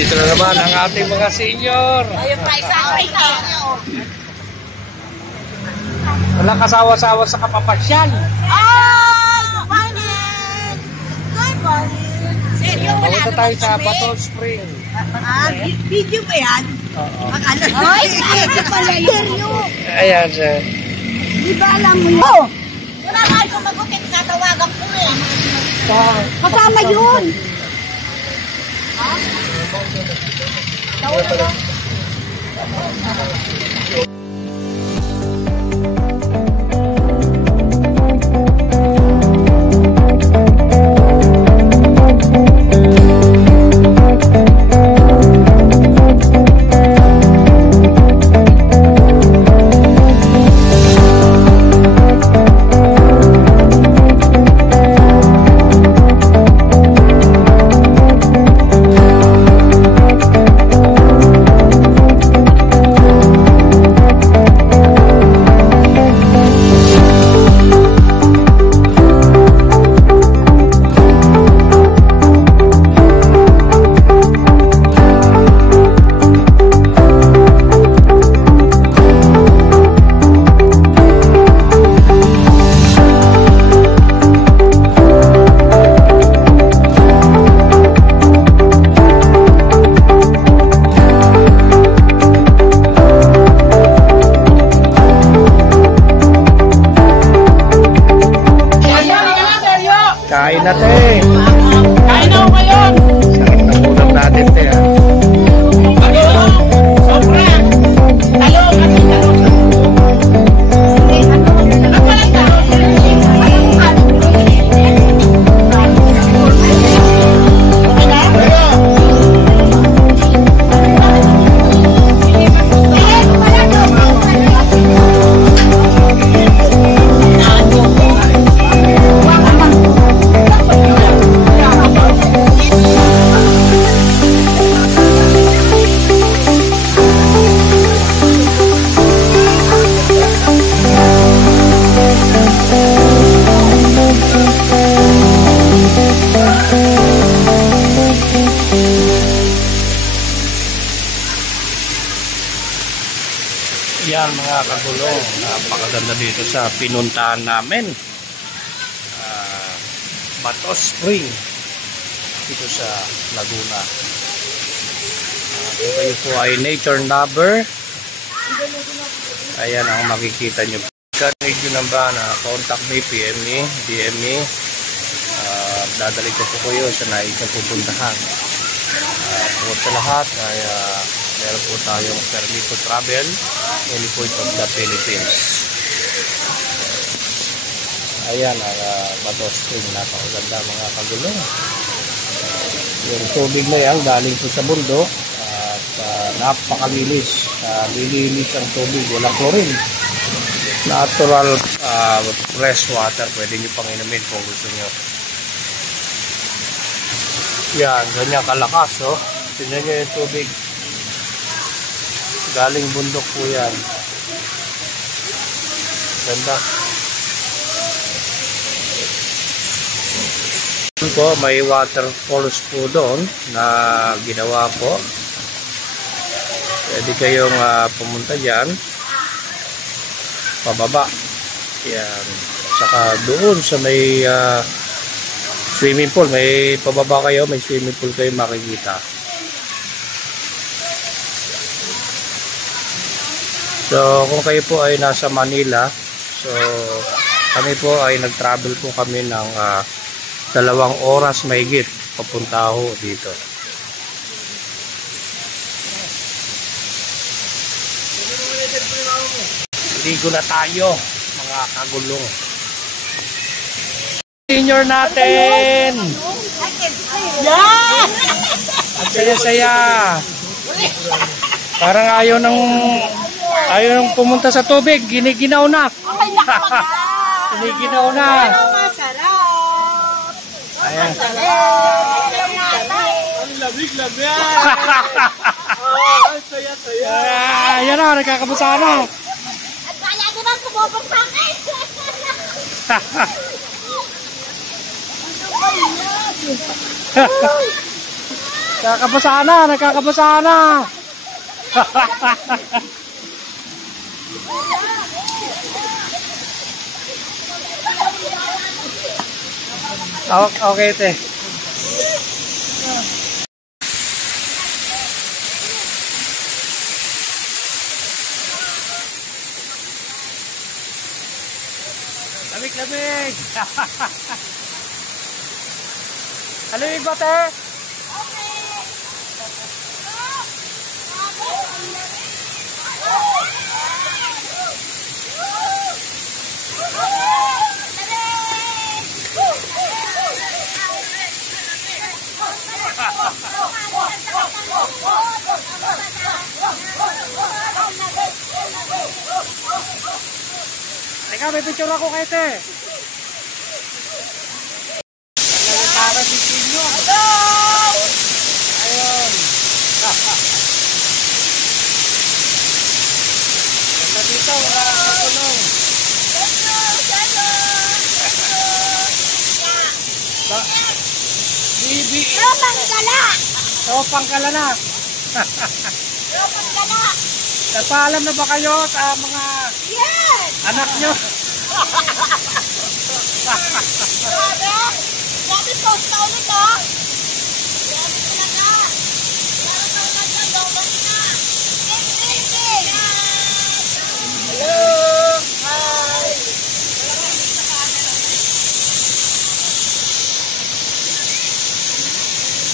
Dito na naman ang ating mga senior. Ayun pa, isa ko ito. Walang kasawa-sawa sa kapapasyal. Ay! Good morning! Good morning! Seryo, wala Punta tayo sa Batol Spring. Video ba yan? Oo. Ay! Ay pala seryo! Ayan siya. Di ba alam mo yun? Oh! Wala nga yung sumagutin, tatawagan ko eh. Kasama yun! Kain na, te. Kain na ako ngayon! Sarap na ulam natin, te. Sobrang! Talong! Ang walang talong! Yan mga kagulong, napakaganda dito sa pinuntahan namin. Batol Spring dito sa Laguna. Kung kayo po ay nature lover, ayan ang makikita nyo. Kanig nyo naman na contact me, PM me, DM me. Dadali ko po kayo sa nais na pupuntahan. Po sa lahat ay meron po tayong permit to travel any point of the Philippines. Ayan ang Batol Spring, napakaganda mga kagulong. Yung tubig na yan galing po sa bundok at napakalinis. Lilinis ang tubig, walang chlorine. Natural fresh water, pwede nyo pang inumin kung gusto nyo. Yan, ganyan kalakas, oh. Tingnan nyo yung tubig. Galing bundok po yan. Ganda. Po, may waterfalls po doon na ginawa po. Pwede kayong pumunta dyan. Pababa. Yan. Saka doon sa may swimming pool. May pababa kayo, may swimming pool kayo makikita. So, kung kayo po ay nasa Manila, so kami po ay nag-travel po kami ng 2 oras mahigit papunta ho dito. Ligo na tayo, mga kagulong. Senior natin! At saya-saya! Parang ayaw nang pumunta sa tubig, giniginaw na. Giniginaw na. Ayan. Ang lamig-lamig. Saya-saya. Ayan na, nagkakabusa na. At kaya naman kumopong sa akin. Nakakabasa na, nakakabasa na. Okay, te. Lamig-lamig. Lamig ba, te? Teka, may picture ako kay te. Para si Kinyo. Ayun. Ganda dito, wala kang tulong. Bibi. Pangkala! So, pangkala na. Pangkala! Nagpaalam na ba kayo sa mga anak nyo? Grabe post na ulit ha! Grabe talaga! Grabe talaga! Dogas na! Hello! Hi!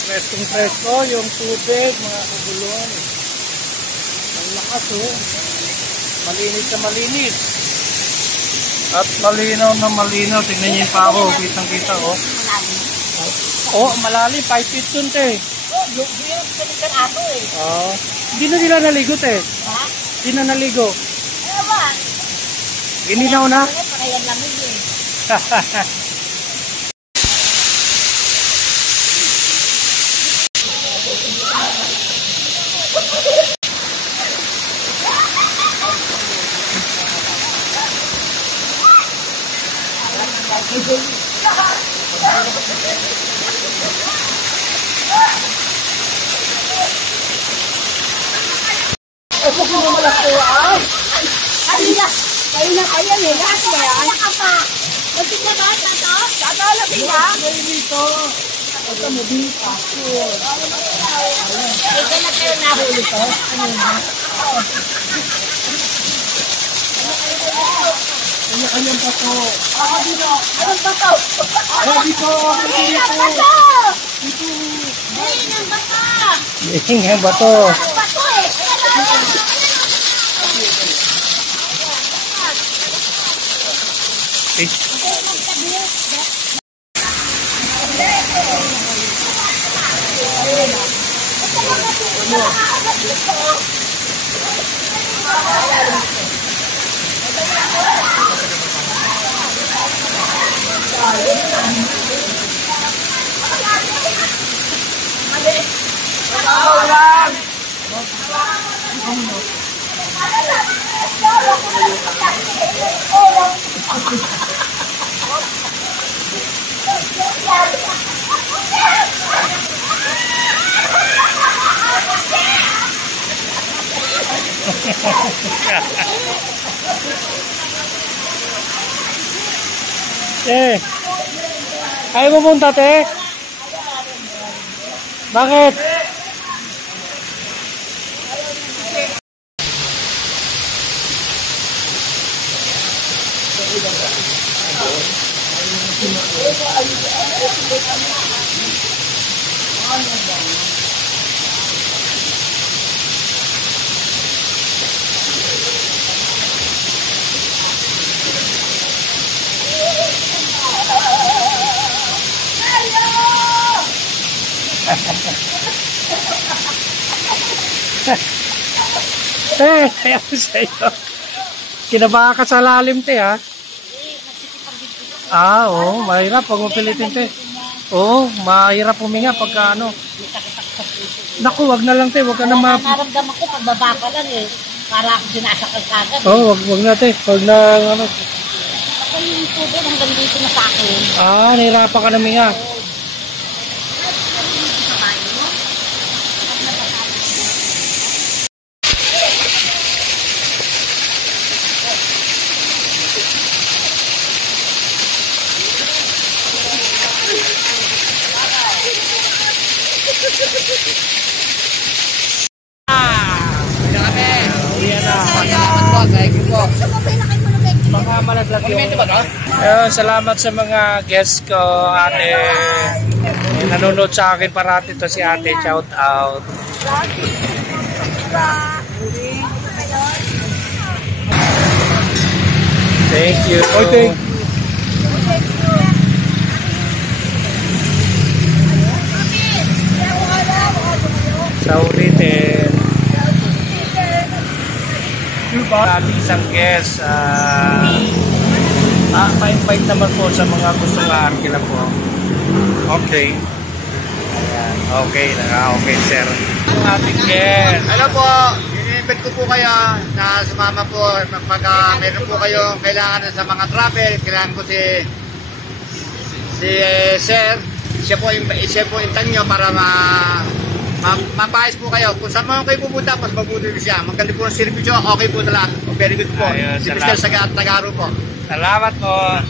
Preskong-presko yung tubig, mga kagulong. Ang lakas oh. Malinis na malinis. At malinaw na malinaw. Tingnan niyo yung pako. Kitang-kita oh. Oh, malalim. 5 feet dun te. Yung pinigan ato eh. Oh. Hindi na nila naligo te. Ha? Hindi na naligo. Ano ba? Gininaw na. Pakayan lamig eh. Kanina kayo eh, lahat na yan. Kaya ka pa. Magsin na ba? Tatalabing na? Dito. Ito mo dito. Ito na kayo nahuli to. Ano na? Kanya-kanyang bato. Ako dito. Anong bato? Ay, dito. Ang bato! Dito. Ayun ang bato! Ang bato. Ang bato eh! Eh. Eh, ayaw mo punta, te? Bakit? Ayaw ko sa'yo. Kinabaha ka sa lalim, te, ha? Ah, oo. Mahirap pag mapilitin, te. Oo, mahirap huminga pagka ano. Naku, wag na lang, te. Wag ka na naramdaman ko pagbaba pa lang eh. Para ako sinasakal kagad. Oo, wag na, te. Wag na, ano. Ako yung tubig hanggang dito na sa akin. Ah, nahirapan ka na huminga. Uwi na. Salamat po. Thank you po. Baka malaglag yung... Ayun, salamat sa mga guests ko, ate. Nanonood sa akin parati to si ate. Shout out. Thank you. Okay. Sa ulitin. Isang guest. Pa-invite naman po sa mga gustong aarki lang po. Okay. Ayan. Okay. Okay, sir. Ang ating guest. Hello po, in-invite ko po kayo na sumama po pagka meron po kayong kailangan sa mga travel, kailangan po si Sir, siya po yung tanyo para mapayos po kayo. Kung saan mo kayo pupunta, mas mabuti siya. Maganda po ang service, okay po talaga. Very good po. Ayun, Si Mr. Tagaro po. Salamat po.